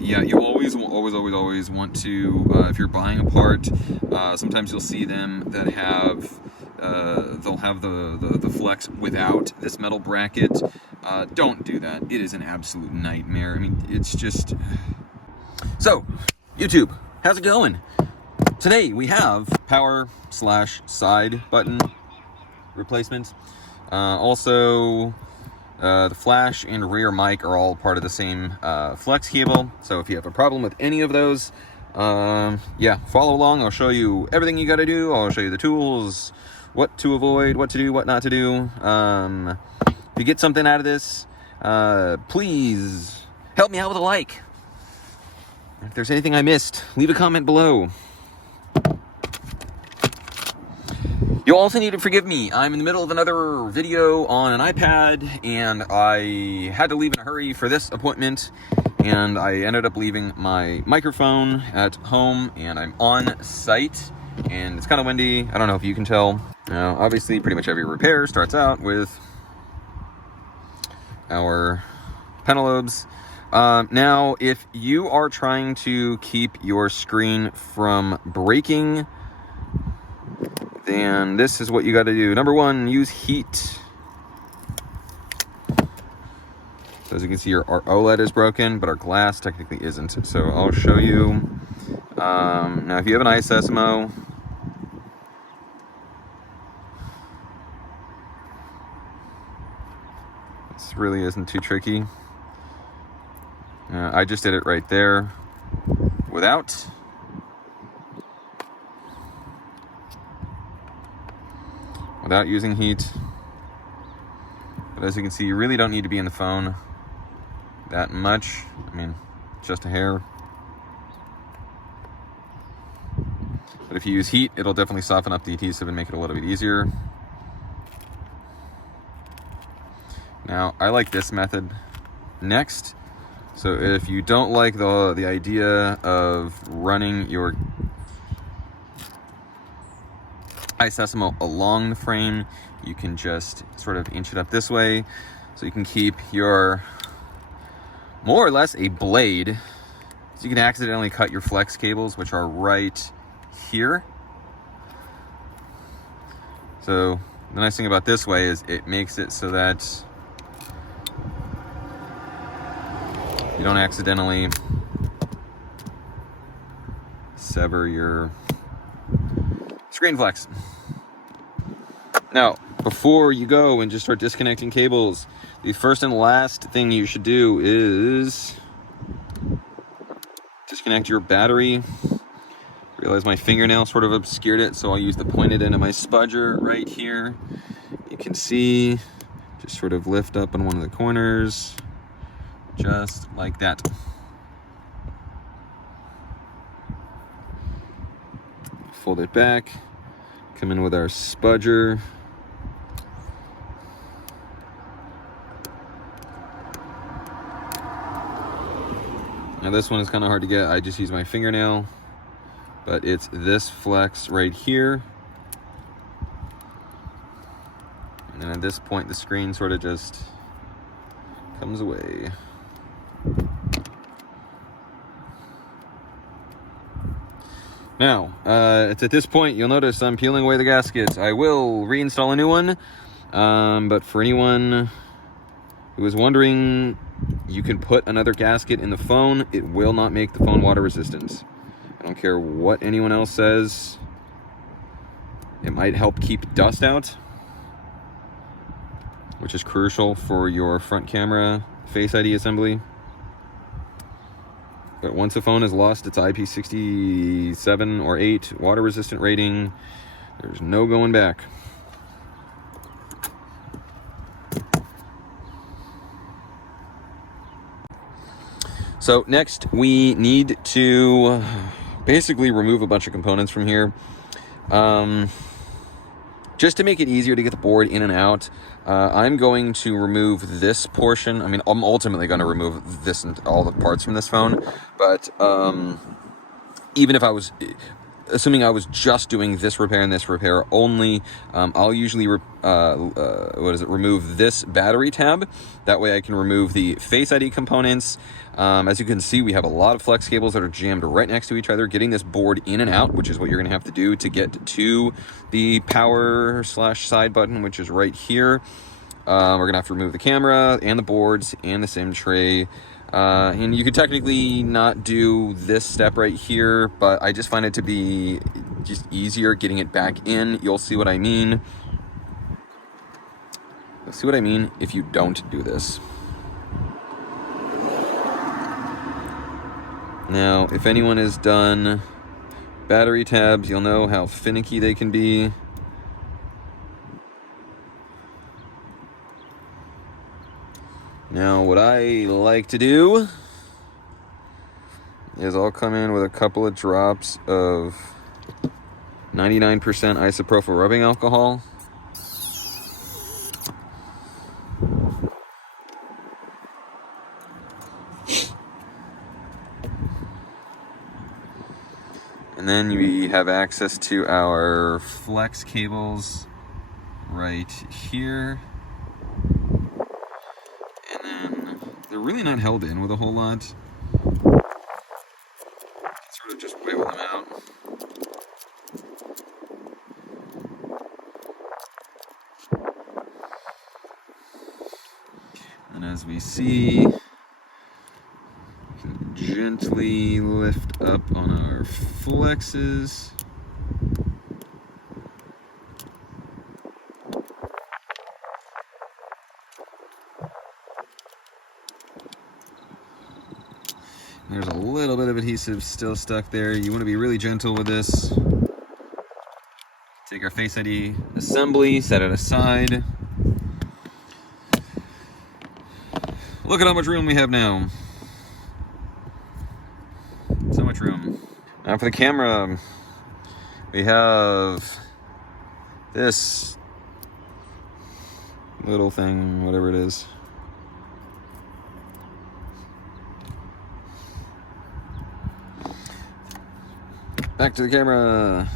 yeah, you always want to, if you're buying a part, sometimes you'll see them that have, they'll have the flex without this metal bracket. Don't do that. It is an absolute nightmare. I mean, it's just... So, YouTube, how's it going? Today we have power/side button replacements. Also, the flash and rear mic are all part of the same flex cable. So if you have a problem with any of those, yeah, follow along. I'll show you everything you got to do. I'll show you the tools, what to avoid, what to do, what not to do. If you get something out of this, please help me out with a like. If there's anything I missed, leave a comment below. You'll also need to forgive me. I'm in the middle of another video on an iPad, and I had to leave in a hurry for this appointment, and I ended up leaving my microphone at home, and I'm on site, and it's kind of windy. I don't know if you can tell. Now, obviously, pretty much every repair starts out with our pentalobe. Now, if you are trying to keep your screen from breaking, then this is what you got to do. Number one, use heat. So as you can see, our OLED is broken, but our glass technically isn't. So I'll show you. Now, if you have an iSesamo, this really isn't too tricky. I just did it right there without using heat. But as you can see, you really don't need to be in the phone that much. I mean, just a hair. But if you use heat, it'll definitely soften up the adhesive and make it a little bit easier. Now, I like this method next. So if you don't like the idea of running your iSesamo along the frame, you can just sort of inch it up this way, so you can keep your, more or less, a blade. So you can accidentally cut your flex cables, which are right here. So the nice thing about this way is it makes it so that you don't accidentally sever your screen flex. Now, before you go and just start disconnecting cables, the first and last thing you should do is disconnect your battery. Realize my fingernail sort of obscured it, so I'll use the pointed end of my spudger right here. You can see, just sort of lift up on one of the corners, just like that. Fold it back, come in with our spudger. Now this one is kind of hard to get. I just use my fingernail, but it's this flex right here. And then at this point, the screen sort of just comes away. Now, it's at this point you'll notice I'm peeling away the gaskets. I will reinstall a new one, but for anyone who is wondering, you can put another gasket in the phone. It will not make the phone water resistant. I don't care what anyone else says. It might help keep dust out, which is crucial for your front camera Face ID assembly. But once a phone has lost its IP67 or 8 water resistant rating, there's no going back. So next we need to basically remove a bunch of components from here. Just to make it easier to get the board in and out, I'm going to remove this portion. I mean, I'm ultimately going to remove this and all the parts from this phone, but even if I was assuming I was just doing this repair and this repair only, I'll usually remove this battery tab. That way I can remove the Face ID components. As you can see, we have a lot of flex cables that are jammed right next to each other, getting this board in and out, which is what you're gonna have to do to get to the power/side button, which is right here. We're gonna have to remove the camera and the boards and the SIM tray. And you could technically not do this step right here, but I just find it to be just easier getting it back in. You'll see what I mean. You'll see what I mean if you don't do this. Now, if anyone has done battery tabs, you'll know how finicky they can be. Now, what I like to do is I'll come in with a couple of drops of 99% isopropyl rubbing alcohol. And then we have access to our flex cables right here. And then they're really not held in with a whole lot. Sort of just wiggle them out. And as we see, gently lift up on our flexes. There's a little bit of adhesive still stuck there. You want to be really gentle with this. Take our Face ID assembly, set it aside. Look at how much room we have now. So much room. Now for the camera, we have this little thing, whatever it is. Back to the camera.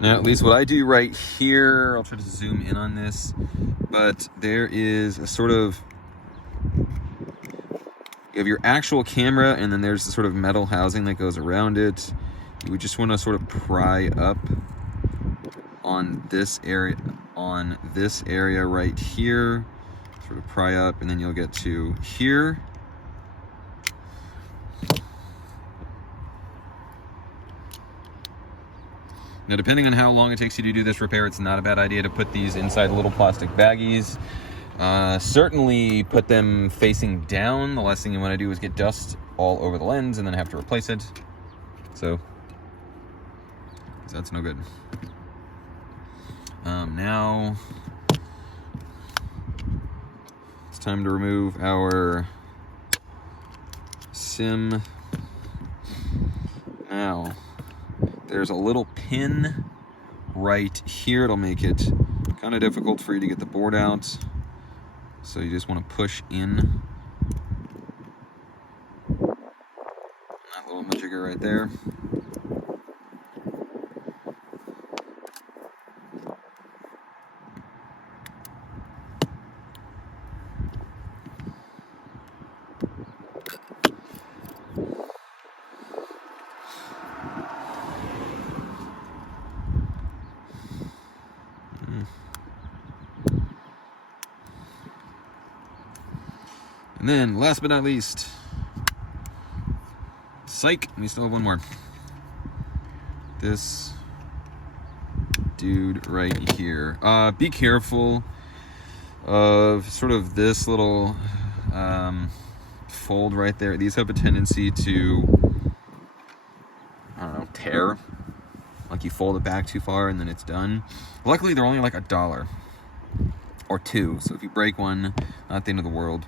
Now, at least what I do right here, I'll try to zoom in on this, but there is a sort of, you have your actual camera, and then there's the sort of metal housing that goes around it. You would just want to sort of pry up on this area right here. Sort of pry up, and then you'll get to here. Now, depending on how long it takes you to do this repair, it's not a bad idea to put these inside little plastic baggies. Certainly put them facing down. The last thing you want to do is get dust all over the lens and then have to replace it. So that's no good. Now it's time to remove our SIM. Now, there's a little pin right here. It'll make it kind of difficult for you to get the board out. So you just want to push in. That little majigger right there. And then, last but not least, psych, we still have one more. This dude right here. Be careful of sort of this little fold right there. These have a tendency to, I don't know, tear. Like you fold it back too far and then it's done. Luckily, they're only like $1 or $2. So if you break one, not the end of the world.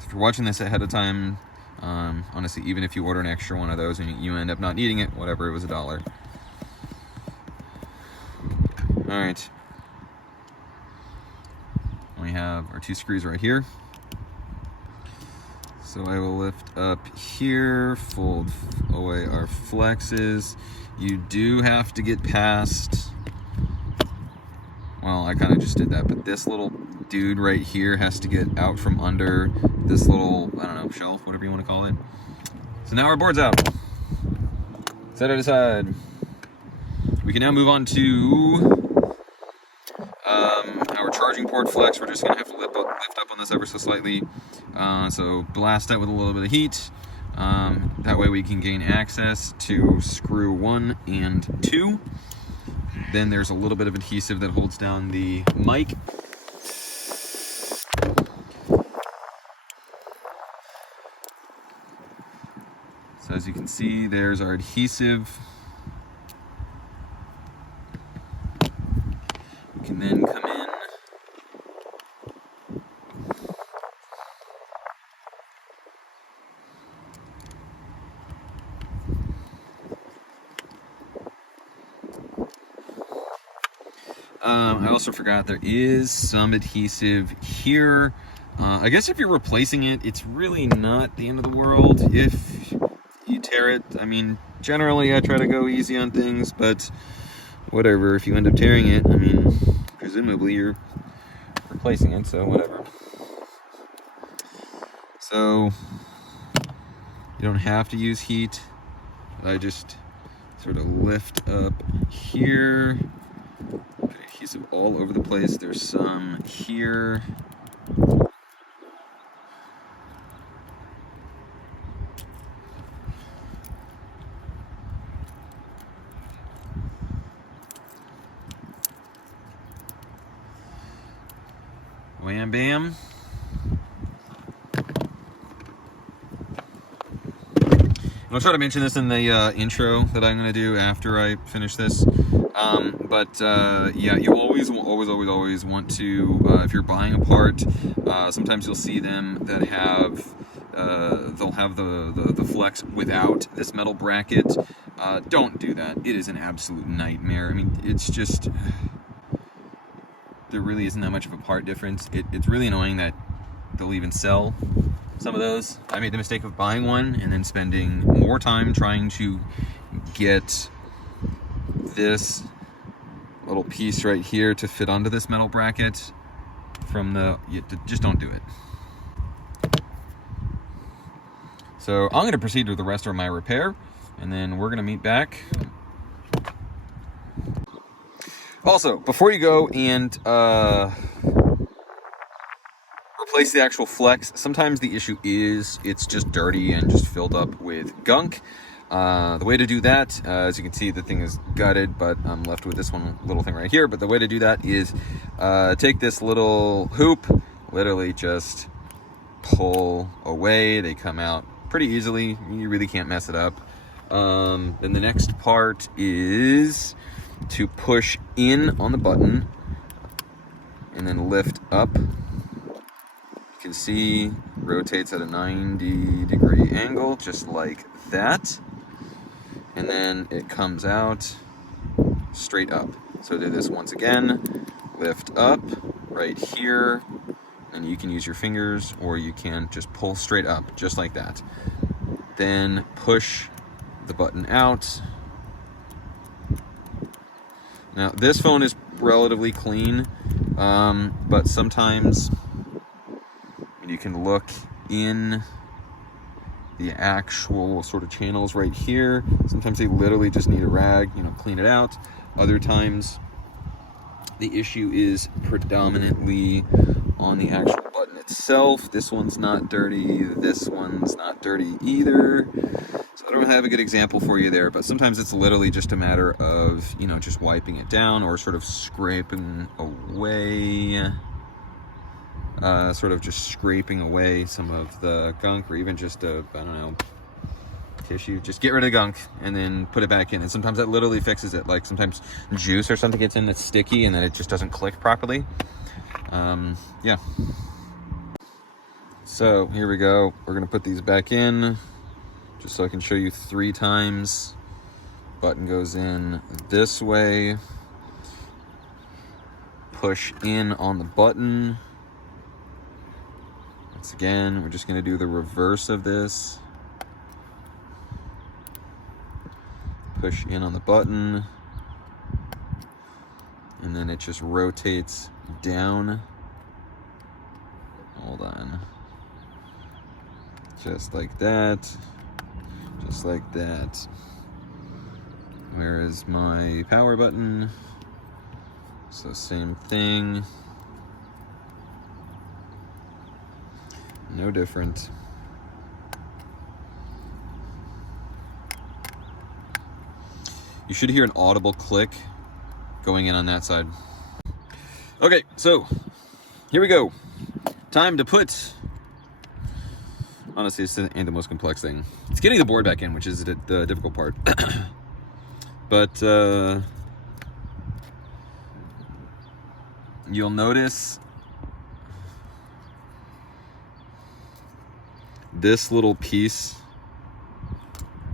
So if you're watching this ahead of time, honestly, even if you order an extra one of those and you end up not needing it, whatever, it was $1. All right. We have our 2 screws right here. So I will lift up here, fold away our flexes. You do have to get past, well, I kind of just did that, but this little dude right here has to get out from under this little, I don't know, shelf, whatever you want to call it. So now our board's out. Set it aside. We can now move on to our charging port flex. We're just going to have to lift up on this ever so slightly. So blast that with a little bit of heat. That way we can gain access to screw 1 and 2. Then there's a little bit of adhesive that holds down the mic. So as you can see, there's our adhesive. We can then come in I also forgot there is some adhesive here. I guess if you're replacing it, it's really not the end of the world if you tear it. I mean, generally I try to go easy on things, but whatever. If you end up tearing it, I mean, presumably you're replacing it, so whatever. So you don't have to use heat. I just sort of lift up here. Adhesive all over the place. There's some here. Wham bam. And I'll try to mention this in the intro that I'm going to do after I finish this. Yeah, you always want to, if you're buying a part, sometimes you'll see them that have, they'll have the flex without this metal bracket. Don't do that. It is an absolute nightmare. I mean, it's just, there really isn't that much of a part difference. It's really annoying that they'll even sell some of those. I made the mistake of buying one and then spending more time trying to get this little piece right here to fit onto this metal bracket from just don't do it. So I'm going to proceed with the rest of my repair, and then we're going to meet back. Also, before you go and replace the actual flex, sometimes the issue is it's just dirty and just filled up with gunk. The way to do that, as you can see, the thing is gutted, but I'm left with this one little thing right here. But the way to do that is take this little hoop, literally just pull away. They come out pretty easily. You really can't mess it up. Then the next part is to push in on the button and then lift up. You can see rotates at a 90-degree angle, just like that. And then it comes out straight up. So do this once again, lift up right here, and you can use your fingers or you can just pull straight up, just like that. Then push the button out. Now this phone is relatively clean, but sometimes you can look in the actual sort of channels right here. Sometimes they literally just need a rag, clean it out. Other times the issue is predominantly on the actual button itself. This one's not dirty, this one's not dirty either. So I don't have a good example for you there, but sometimes it's literally just a matter of, just wiping it down or sort of scraping away. Sort of just scraping away some of the gunk, or even just I don't know, tissue. Just get rid of the gunk and then put it back in. And sometimes that literally fixes it. Like sometimes juice or something gets in that's sticky and then it just doesn't click properly. Yeah. So here we go. We're gonna put these back in just so I can show you 3 times. Button goes in this way. Push in on the button. Once again, we're just going to do the reverse of this. Push in on the button, and then it just rotates down. Hold on. Just like that. Just like that. Where is my power button? So same thing. No different. You should hear an audible click going in on that side. Okay, so here we go. Time to put, honestly, this ain't the most complex thing. It's getting the board back in, which is the difficult part. But you'll notice this little piece,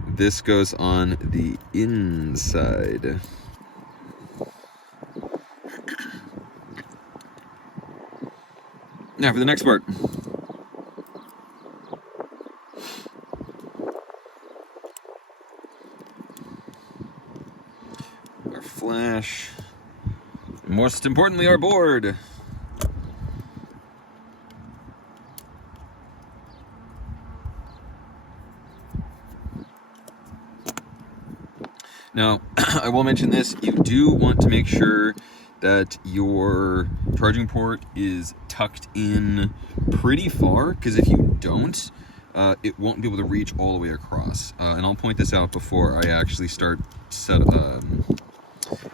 this goes on the inside. Now for the next part. Our flash. Most importantly, our board. Now, I will mention this, you do want to make sure that your charging port is tucked in pretty far, because if you don't, it won't be able to reach all the way across. And I'll point this out before I actually start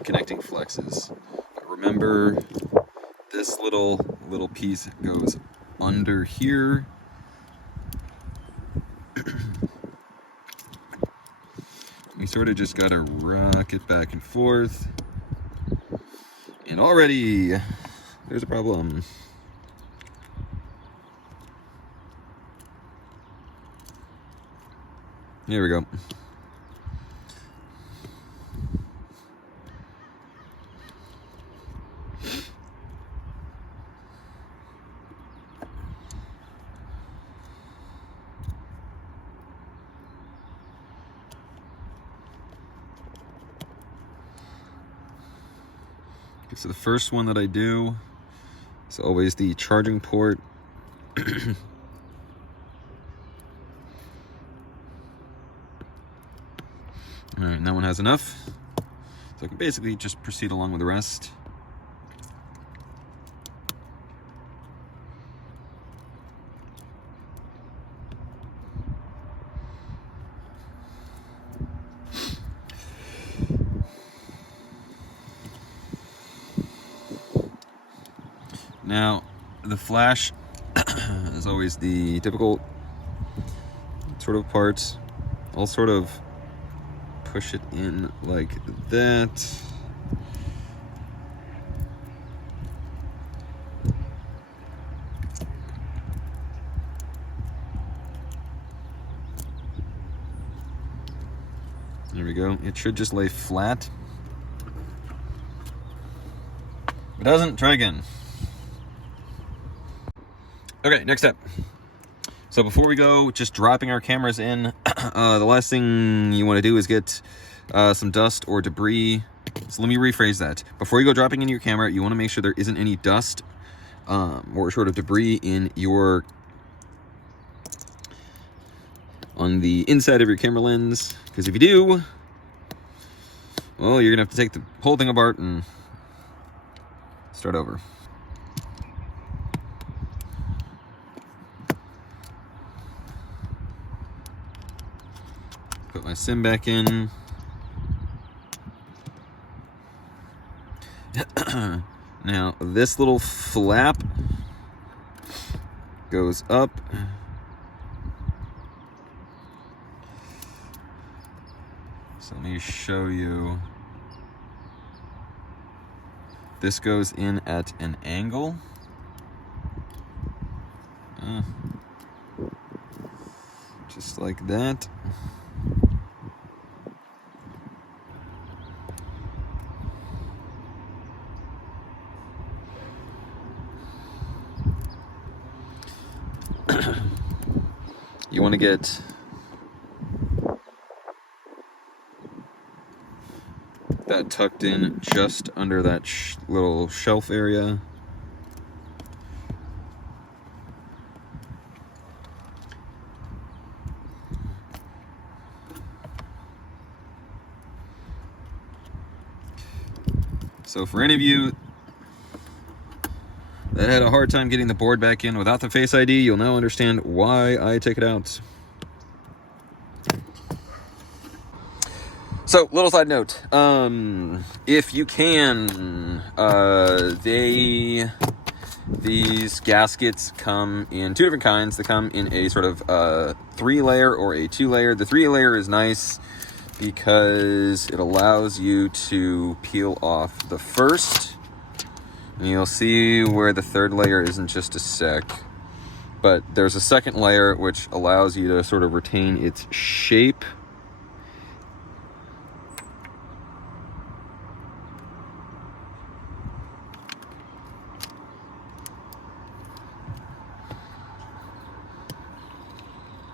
connecting flexes. But remember, this little piece goes under here. We sort of just gotta rock it back and forth. And already, there's a problem. There we go. So the first one that I do is always the charging port. All right, and that one has enough. So I can basically just proceed along with the rest. Now, the flash is always the typical sort of parts. I'll sort of push it in like that. There we go. It should just lay flat. If it doesn't, try again. Okay, next step. So before we go, just dropping our cameras in, the last thing you want to do is get some dust or debris. So let me rephrase that. Before you go dropping in your camera, you want to make sure there isn't any dust or sort of debris on the inside of your camera lens. Because if you do, well, you're going to have to take the whole thing apart and start over. Put my sim back in. Now, this little flap goes up. So let me show you. This goes in at an angle. Just like that. you want to get that tucked in just under that little shelf area. So for any of you that had a hard time getting the board back in without the Face ID, you'll now understand why I take it out. So, little side note, if you can, these gaskets come in two different kinds. They come in a sort of 3-layer or a 2-layer. The 3-layer is nice because it allows you to peel off the first, and you'll see where the 3rd layer isn't just a sec, but there's a 2nd layer which allows you to sort of retain its shape.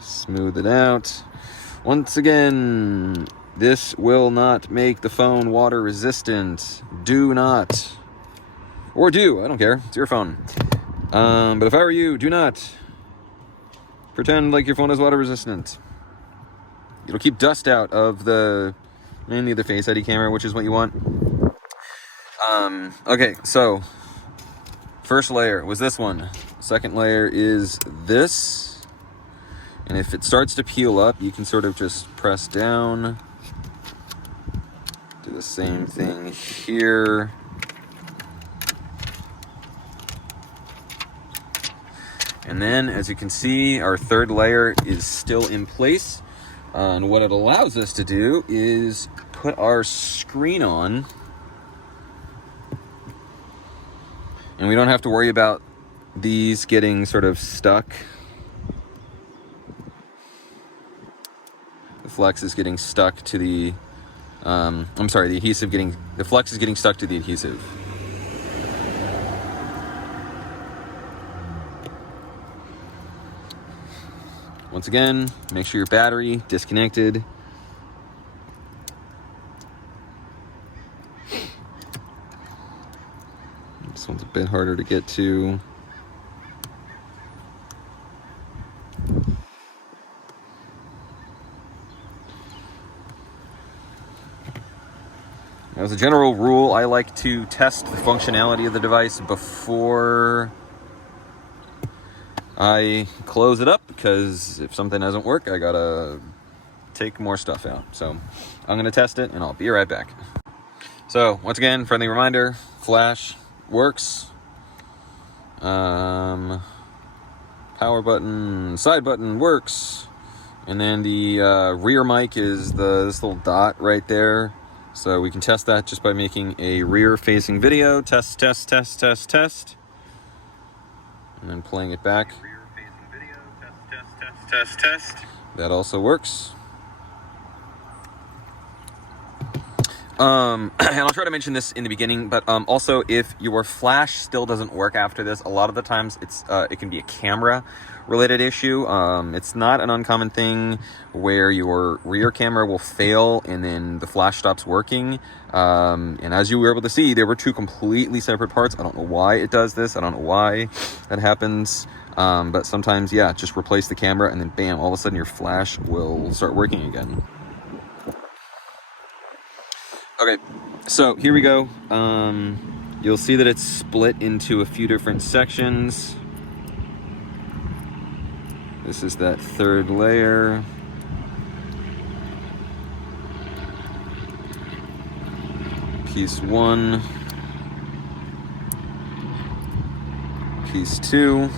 Smooth it out. Once again, this will not make the phone water resistant. Do not. Or do, I don't care. It's your phone. But if I were you, do not pretend like your phone is water resistant. It'll keep dust out of mainly the Face ID camera, which is what you want. Okay, so first layer was this one. 2nd layer is this. And if it starts to peel up, you can sort of just press down. Do the same thing here. And then, as you can see, our 3rd layer is still in place. And what it allows us to do is put our screen on. And we don't have to worry about these getting sort of stuck. The flex is getting stuck to the, the flex is getting stuck to the adhesive. Once again, make sure your battery disconnected. This one's a bit harder to get to. As a general rule, I like to test the functionality of the device before I close it up, because if something doesn't work, I gotta take more stuff out. So I'm gonna test it and I'll be right back. So once again, friendly reminder, flash works. Power button, side button works. And then the rear mic is this little dot right there. So we can test that just by making a rear-facing video. Test, test, test, test, test. And then playing it back. Rear-facing video. Test, test, test, test, test. That also works. And I'll try to mention this in the beginning, but also if your flash still doesn't work after this, a lot of the times it can be a camera related issue. It's not an uncommon thing where your rear camera will fail and then the flash stops working. And as you were able to see, there were two completely separate parts. I don't know why it does this. I don't know why that happens. But sometimes, yeah, just replace the camera and then bam, all of a sudden your flash will start working again. Okay, so here we go. You'll see that it's split into a few different sections. This is that 3rd layer. Piece 1. Piece 2.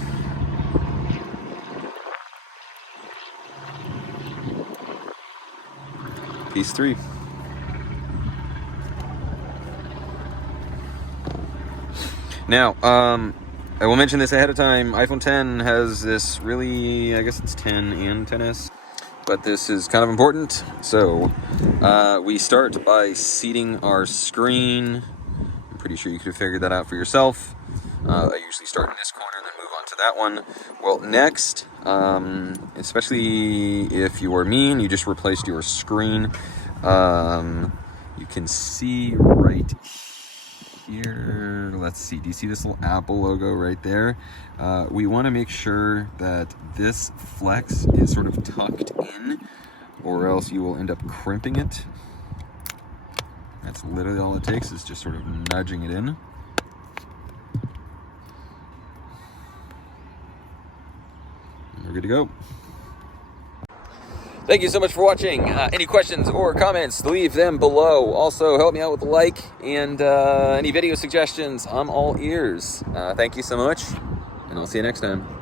Piece 3. Now, I will mention this ahead of time. iPhone 10 has this really, I guess it's 10 and 10s, but this is kind of important. So, we start by seating our screen. I'm pretty sure you could have figured that out for yourself. I usually start in this corner and then move on to that one. Well, next, especially if you are me and you just replaced your screen, you can see right here, let's see, do you see this little Apple logo right there? We want to make sure that this flex is sort of tucked in, or else you will end up crimping it. That's literally all it takes, is just sort of nudging it in. And we're good to go. Thank you so much for watching. Any questions or comments, leave them below. Also, help me out with a like, and any video suggestions, I'm all ears. Thank you so much, and I'll see you next time.